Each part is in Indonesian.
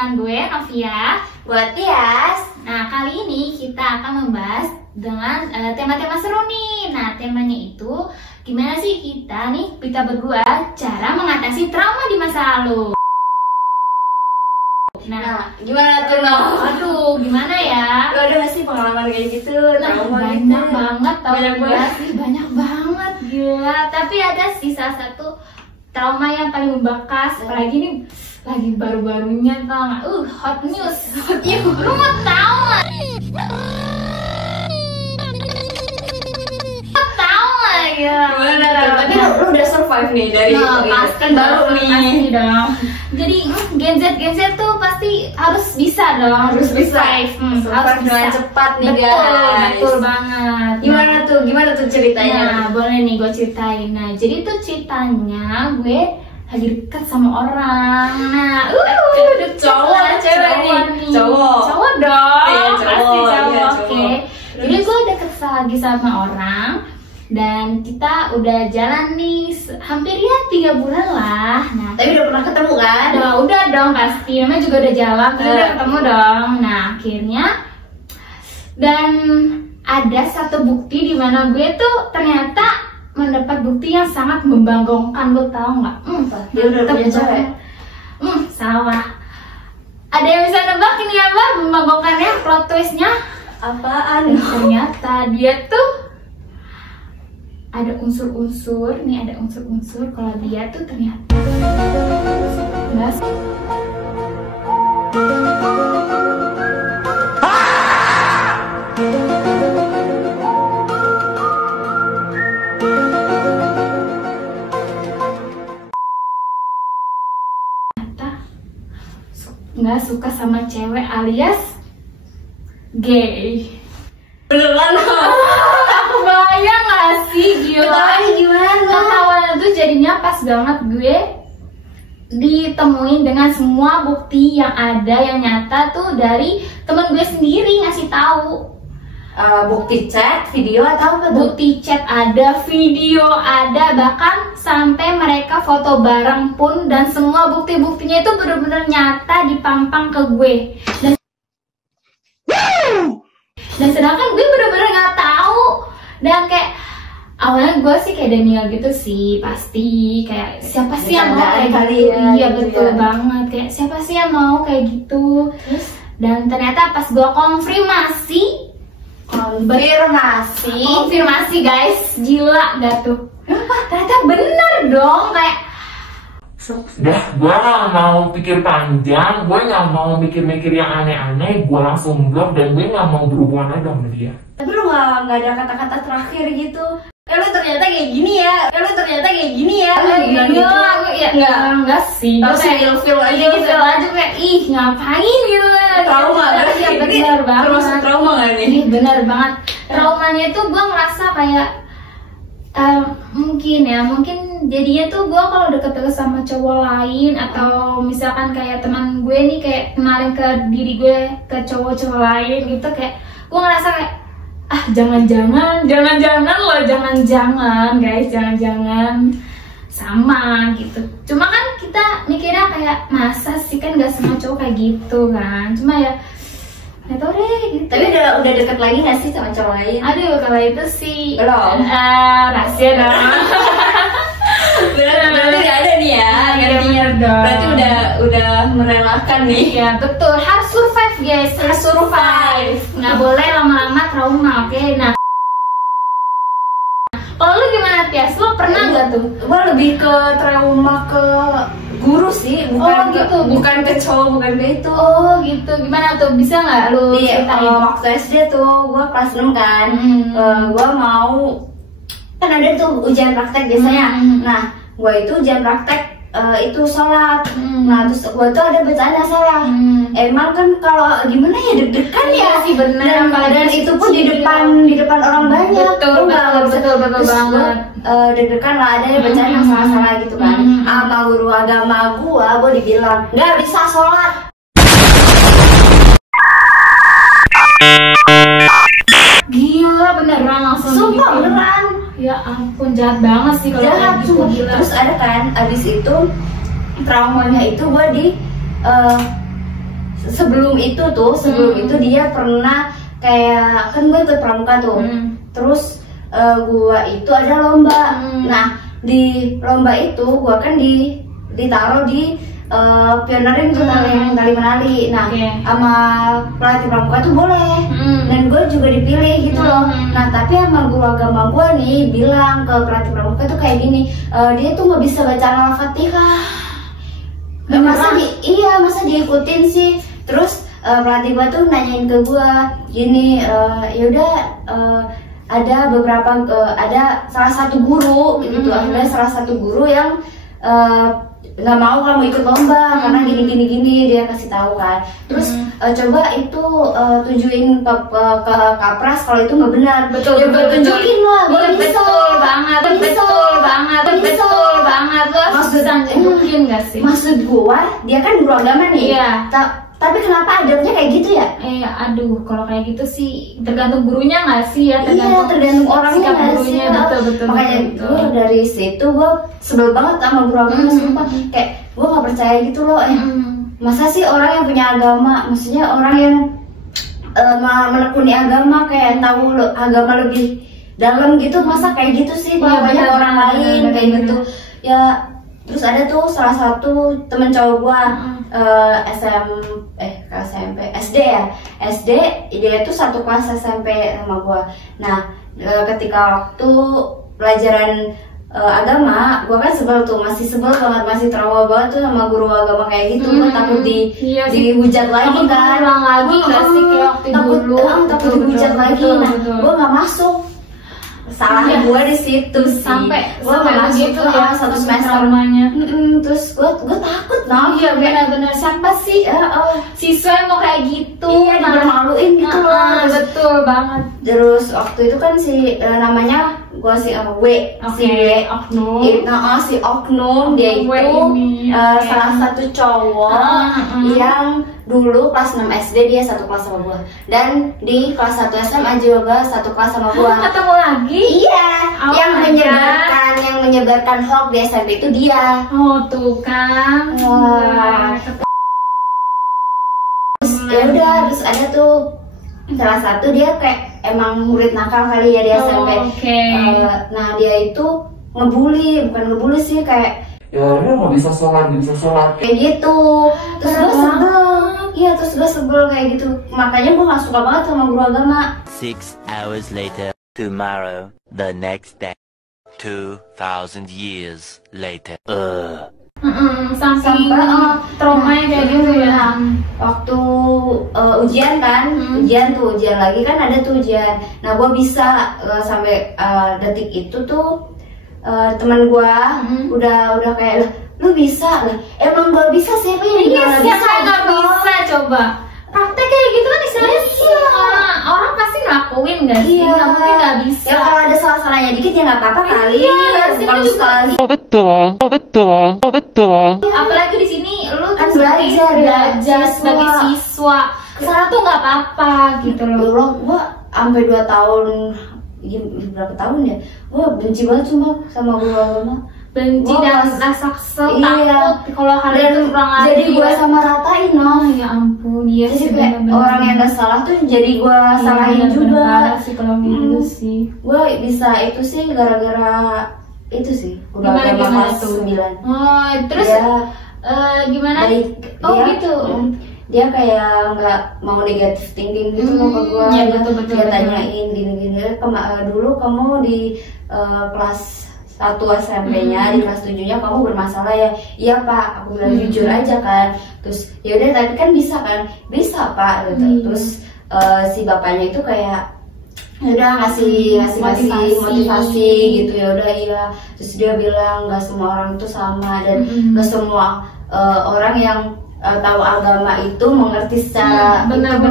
dengan gue Novia, buat Tias. Nah, kali ini kita akan membahas dengan tema-tema seru nih. Nah, temanya itu gimana sih kita berdua cara mengatasi trauma di masa lalu. Nah, gimana tuh No? Aduh, gimana ya? Lo ada gak sih pengalaman kayak gitu? Trauma banyak gitu? banget tau. Banyak banget sih, banyak banget, gila. Tapi ada sih salah satu trauma yang paling membekas, apalagi ini lagi baru-barunya, tau gak? Hot news. Lu mau tau gak? Ya, Tapi lu udah survive nih dari pasti baru nih. Pasti dong. Jadi Gen Z tuh pasti harus bisa dong, harus survive Dengan cepat nih guys. guys. Betul banget. Gimana tuh ceritanya? Nah, boleh nih gue ceritain. Nah, jadi tuh ceritanya gue lagi deket sama orang. Nah, cowok cewek nih? Cowok dong. Iya, Pasti cowok. iya, Oke. Jadi gue deket lagi sama orang. Dan kita udah jalan nih hampir ya 3 bulan lah. Nah, Tapi udah pernah ketemu kan? udah dong pasti. Namanya juga udah jalan, udah ketemu dong. Nah, akhirnya dan ada satu bukti di mana gue tuh ternyata mendapat bukti yang sangat membanggakan. Lo tau nggak? Dia udah punya cewek. Salah. Ada yang bisa nebak ini apa? Membanggakannya, plot twistnya? Apaan? Ternyata dia tuh ada unsur-unsur kalau dia tuh ternyata nggak suka sama cewek alias gay. Beneran? Bayang gak sih, gila. Gimana? Ketahuan tuh jadinya pas banget gue ditemuin dengan semua bukti yang ada yang nyata tuh dari temen gue sendiri ngasih tahu. Bukti chat, video atau apa tuh? Bukti chat ada, video ada, bahkan sampai mereka foto bareng pun, dan semua bukti-buktinya itu benar-benar nyata dipampang ke gue. Dan sedangkan gue bener-bener nggak tahu. Dan kayak awalnya gue sih kayak Daniel gitu sih, pasti kayak siapa sih yang mau kayak gitu. Iya betul banget, kayak siapa sih yang mau kayak gitu. Dan ternyata pas gue konfirmasi guys, gila gak tuh? Ternyata bener dong, kayak gue gak mau pikir panjang, gue gak mau mikir-mikir yang aneh-aneh, gue langsung blok dan gue gak mau berhubungan lagi sama dia. Tapi lu gak ada kata-kata terakhir gitu. Lu ternyata kayak gini ya. enggak sih. Terus feel aja kayak ih ngapain gitu. Trauma berarti ya, bener banget. Termasuk trauma gak nih? Bener banget. Traumanya tuh gue ngerasa kayak mungkin jadinya tuh gue kalau deket-deket sama cowok lain atau misalkan kayak teman gue nih kayak kenalin ke diri gue ke cowok-cowok lain gitu, kayak gue ngerasa kayak jangan-jangan guys, jangan sama gitu. Cuma kan kita mikirnya kayak masa sih, kan gak semua cowok kayak gitu kan. Cuma ya gak tau deh gitu. Tapi udah deket lagi gak sih sama cowok lain? Aduh, kalau itu sih belum. Rahasia dong. Berarti gak ada nih ya, gantinya dong. Berarti udah merelakan nih. Iya betul, harus survive guys, harus survive. Nggak boleh lama-lama trauma, oke? Nah, kalau lu gimana Tias? Lu pernah nggak tuh? Gue lebih ke trauma ke guru sih, bukan ke cowok, bukan ke itu. Oh gitu, gimana tuh? Bisa nggak lu ceritain? Waktu SD tuh, gue kelas 6 kan, gue mau, kan ada tuh ujian praktek biasanya. Nah, gue itu ujian praktek itu sholat. Nah, terus gue tuh ada bacaannya salah. Emang kan kalau gimana ya, deg-degan ya sih, bener. Dan itu pun di depan orang banyak. Betul banget. Deg-degan lah, ada bacaan yang salah-salah gitu kan. Sama guru agama gue dibilang nggak bisa sholat. Gila, beneran langsung. Sumpah beneran. Ya ampun, jahat banget sih kalau jahat gitu. Gila. Terus ada kan, abis itu traumanya itu gue sebelum itu dia pernah kayak, kan gue ikut pramuka tuh. Terus gue itu ada lomba. Nah di lomba itu gue kan ditaruh di pioneering tuh tali menali. Nah sama pelatih pramuka tuh boleh. Dan gue juga dipilih gitu loh. Nah tapi sama guru agama gue nih bilang ke pelatih pramuka tuh kayak gini, dia tuh nggak bisa baca Al-Fatihah. Masa diikutin sih. Terus pelatih gue tuh nanyain ke gue gini, yaudah ada beberapa ada salah satu guru gitu, ada salah satu guru yang nggak mau kamu ikut lomba karena gini dia kasih tahu kan. Terus coba itu tujuin ke Kapras kalau itu nggak benar. Betul, tunjukin lah. Betul banget. Maksud tunjukin nggak sih? Maksud gua dia kan guru agama nih. Iya. Tapi kenapa adabnya kayak gitu ya? Aduh, kalau kayak gitu sih tergantung gurunya nggak sih ya? Tergantung orangnya nggak sih? Betul. Makanya gue dari situ gue sebel banget sama guru agama, sumpah. Kayak gue nggak percaya gitu loh. Masa sih orang yang punya agama, maksudnya orang yang menekuni agama kayak tahu agama lebih dalam gitu, masa kayak gitu sih? Banyak orang lain kayak gitu. Ya terus ada tuh salah satu temen cowok gua SD ya, SD dia tuh satu kelas SMP sama gua. Nah ketika waktu pelajaran agama, gua kan sebel tuh, masih sebel banget, masih trauma banget tuh sama guru agama kayak gitu. Gua takut dihujat lagi kan, ulang lagi nggak sih kayak waktu dulu? Takut dihujat lagi. Nah gua nggak masuk. Salahnya gue di situ sih. Sampai masuk gitu ya, satu semester. Terus gue takut Iya benar-benar, siapa sih siswa yang mau kayak gitu? Iya, dimaluin gitu loh. Betul banget. Terus waktu itu kan si namanya gue si Oknum, dia itu salah satu cowok yang dulu kelas 6 SD dia satu kelas sama gue, dan di kelas 1 SMA juga satu kelas sama gue. Ketemu lagi? Iya, yang menyebarkan hoax di SMP itu dia. Tuh kan. Terus ya udah, terus ada tuh salah satu dia kayak emang murid nakal kali ya di SMP. Nah dia itu bukan ngebully sih, kayak ya dia nggak bisa sholat kayak gitu. Terus gue sebel. Iya, terus gue sebel kayak gitu. Makanya gue gak suka banget sama guru agama. 6 hours later, tomorrow, the next day, 2000 years later. Sampai traumanya kayak gitu ya. Waktu ujian kan, ujian lagi kan, ada tuh ujian. Nah gue bisa sampai detik itu tuh teman gue udah kayak, lu bisa lah. Emang gak bisa, siapa yang nggak bisa coba. Praktek kayak gitu kan istilahnya orang pasti ngelakuin nggak sih? Nggak mungkin nggak bisa. Ya kalau ada salah-salahnya dikit ya nggak apa-apa kali. Kalau sekali. Betul. Apalagi di sini lu kan belajar sebagai siswa. Salah tuh nggak apa-apa gitu loh. Dulu gua sampai 2 tahun, berapa tahun ya? Gua benci banget sama guru agama. Benci dan rasa kesel, takut kalau hal itu kurang ajar. Jadi gue sama ratain ya ampun, iya sih. Jadi orang yang gak salah tuh jadi gue salahin juga sih kalau gitu sih. Gue bisa itu sih gara-gara itu sih. Gimana kelas 9. Terus gimana? Gitu. Dia kayak nggak mau negatif thinking gitu ke gue. Iya betul. Dia tanyain gini-gini. Dulu kamu di kelas 1 SMP-nya, di kelas 7-nya kamu bermasalah ya? Iya pak, aku bilang jujur aja kan. Terus yaudah, tapi kan bisa kan? Bisa pak gitu. Terus si bapaknya itu kayak udah ngasih motivasi gitu, ya udah iya. Terus dia bilang nggak semua orang itu sama, dan nggak semua orang yang tahu agama itu mengerti secara benar.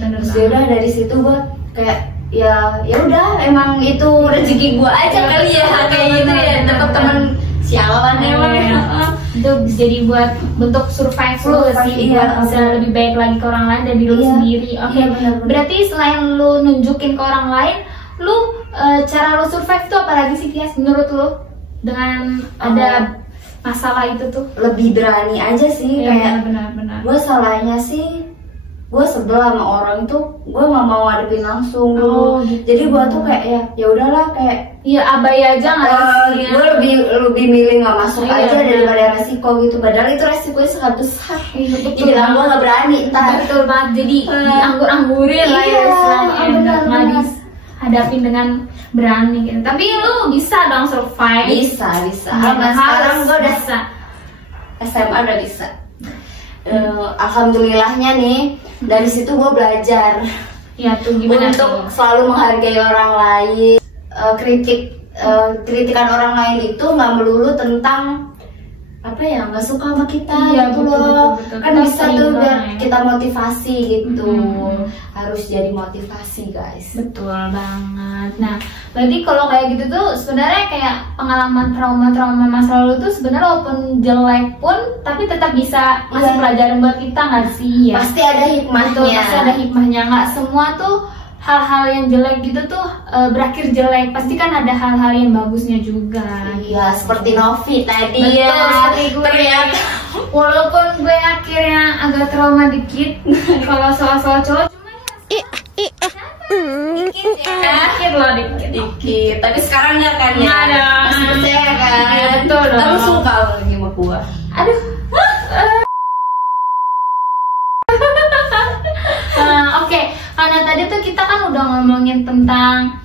Terus yaudah dari situ gue kayak ya udah, emang itu rezeki gua aja kali ya, kayak gitu ya, dapet teman sialan emang. Itu jadi buat bentuk survive lu sih, buat bisa lebih baik lagi ke orang lain dan diri lu sendiri. Berarti selain lu nunjukin ke orang lain, lu cara lu survive tuh apalagi sih Tias menurut lu dengan ada masalah itu tuh? Lebih berani aja sih, kayak benar. gue masalahnya sih gue sebel sama orang tuh, gue nggak mau ngadepin langsung dulu. Gitu. Jadi gue tuh kayak ya udahlah, kayak ya abai aja nggak sih? gue lebih milih nggak masuk Iya, aja benar. daripada resiko gitu. Padahal itu resikonya sangat besar. Iya, betul Jadi lah gue banget. nggak berani ntar. Betul banget, jadi dianggur-anggurin lah ya Iya, istilahnya, benar, nggak benar. hadapin dengan berani gitu. Tapi lu bisa dong survive. Bisa. Nah, Nah, sekarang gue udah bisa. SMA udah bisa. Alhamdulillahnya nih, dari situ gue belajar Ya tuh gimana untuk tuh? selalu menghargai orang lain. Kritikan orang lain itu nggak melulu tentang apa ya, nggak suka sama kita Iya, gitu betul, loh. betul. Kan Kita bisa tuh sering biar banget. kita motivasi gitu. Harus jadi motivasi guys. Betul banget. Nah, berarti kalau kayak gitu tuh sebenarnya kayak pengalaman trauma-trauma masa lalu tuh sebenarnya walaupun jelek pun tapi tetap bisa ngasih Iya. pelajaran buat kita nggak sih ya? Pasti ada hikmahnya. Betul, pasti ada hikmahnya. Nggak semua tuh hal-hal yang jelek gitu tuh berakhir jelek. Pasti kan ada hal-hal yang bagusnya juga. Iya, seperti Novi tadi. Betul, ya. seperti gue. Ternyata Walaupun gue akhirnya agak trauma dikit kalau soal-soal cowok, dikit ya. dikit loh dikit. Dikit. Tapi sekarang nggak kan ya? Nggak ada. Masih percaya kan? Iya, betul dong. Tapi suka lagi sama gua. Aduh. Oke, karena tadi tuh kita kan udah ngomongin tentang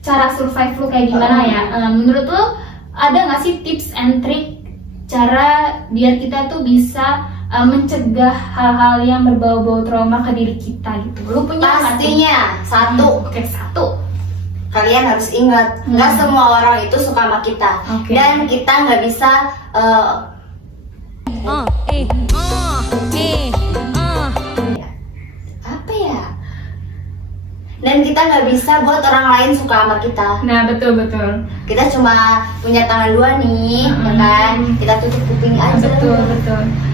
cara survive lu kayak gimana ya. Menurut lu ada nggak sih tips and trick cara biar kita tuh bisa mencegah hal-hal yang berbau-bau trauma ke diri kita gitu? Lu punya nggak sih? Pastinya satu, Oke, satu. kalian harus ingat, nggak semua orang itu suka sama kita. Oke. Dan kita nggak bisa apa ya? Dan kita nggak bisa buat orang lain suka sama kita. Nah, betul. Kita cuma punya tangan dua nih, ya kan? Kita tutup kuping aja. Betul.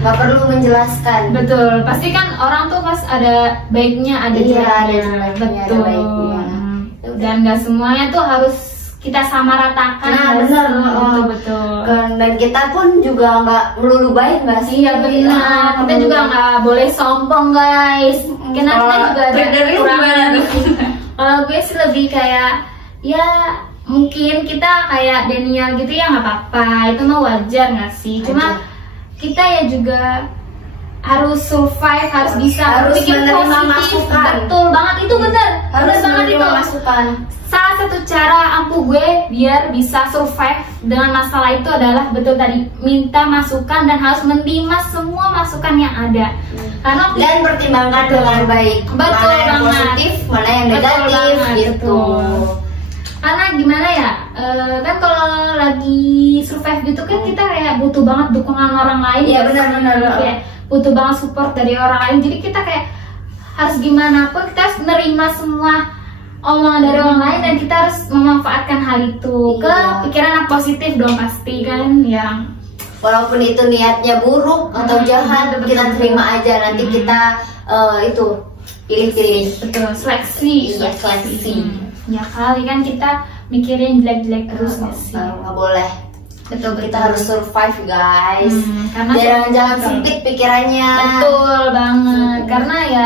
Nggak perlu menjelaskan. Betul, pasti kan orang tuh pas ada baiknya, ada Iya, jeleknya. ada jeleknya, ada Betul. baiknya. Dan nggak semuanya tuh harus kita samaratakan. Nah, nggak benar. sih? Betul. Dan kita pun juga nggak melulu baik, nggak sih? Iya benar. Kita juga nggak boleh sombong guys. Karena kita juga ada Dari lu kekurangan. gimana tuh? Kalau gue sih lebih kayak ya mungkin kita kayak Daniel gitu ya nggak apa-apa. Itu mah wajar nggak sih? Cuma kita ya juga harus survive, harus bisa Harus berpikir menerima positif. masukan. Betul banget, itu benar. Harus Benar banget menerima itu. masukan. Salah satu cara ampuh gue biar bisa survive dengan masalah itu adalah betul tadi, minta masukan dan harus menerima semua masukan yang ada. Karena Dan pertimbangkan dengan baik. Betul Mana yang banget. positif, mana yang Betul negatif banget, gitu. betul. Karena gimana ya, kan kalau lagi survive gitu kan kita kayak butuh banget dukungan orang lain. Iya, ya, benar. kayak butuh banget support dari orang lain. Jadi kita kayak harus gimana pun kita harus nerima semua omongan dari orang lain dan kita harus memanfaatkan hal itu ke Iya. pikiran yang positif dong pasti kan, yang Walaupun itu niatnya buruk atau jahat, betul, kita betul. terima aja. Nanti kita itu pilih-pilih. betul seleksi. Iya, seleksi. Ya kali kan kita mikirin jelek-jelek terus nggak sih? Nggak boleh. Betul Kita harus survive guys. karena Jangan sempit pikirannya. betul banget, karena ya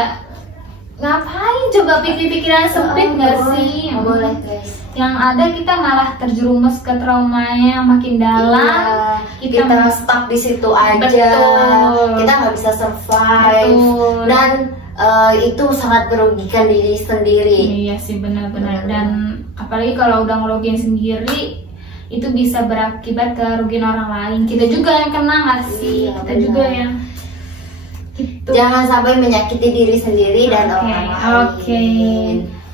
ngapain coba pikiran sempit nggak sih? Nggak boleh guys. Yang ada kita malah terjerumus ke traumanya yang makin dalam. Iya, kita stuck di situ aja. Betul. Kita nggak bisa survive. Betul. Dan itu sangat merugikan diri sendiri. Iya sih benar-benar, dan apalagi kalau udah ngerugiin sendiri itu bisa berakibat kerugian orang lain. Kita juga yang kena nggak sih? Iya, Kita benar. juga yang gitu. Jangan sampai menyakiti diri sendiri dan orang lain. Oke.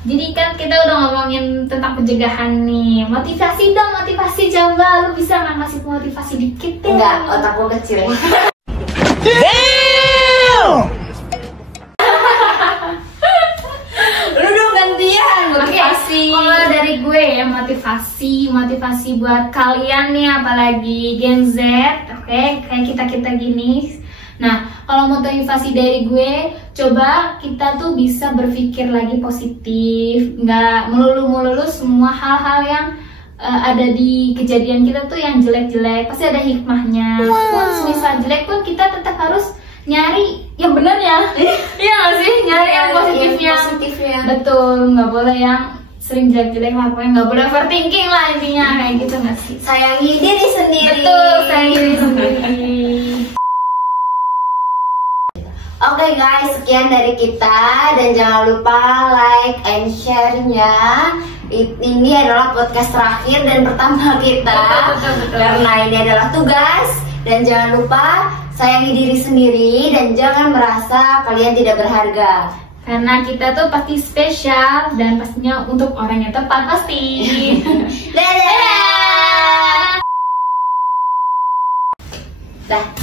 Jadi kan kita udah ngomongin tentang pencegahan nih. Motivasi dong, motivasi, coba lu bisa nggak ngasih motivasi dikit deh? Enggak, otakku kecil. Lu dong gantian motivasi. Kalau dari gue ya motivasi buat kalian nih, apalagi Gen Z, oke, kayak kita gini. Nah, kalau motivasi dari gue, coba kita tuh bisa berpikir lagi positif, nggak melulu semua hal-hal yang ada di kejadian kita tuh yang jelek-jelek, pasti ada hikmahnya. Pun semisal jelek pun kita tetap harus nyari yang benar ya positifnya. Iya nggak sih, nyari yang positifnya. Betul, nggak boleh yang sering jelek-jelek lah, pokoknya nggak boleh overthinking lah intinya, kayak gitu nggak sih? Sayangi diri sendiri. Betul, sayangi diri sendiri. Oke guys, sekian dari kita dan jangan lupa like and share-nya. Ini adalah podcast terakhir dan pertama kita. Betul. Karena ini adalah tugas. Dan jangan lupa sayangi diri sendiri dan jangan merasa kalian tidak berharga. Karena kita tuh pasti spesial dan pastinya untuk orang yang tepat pasti. Dadah. Dah.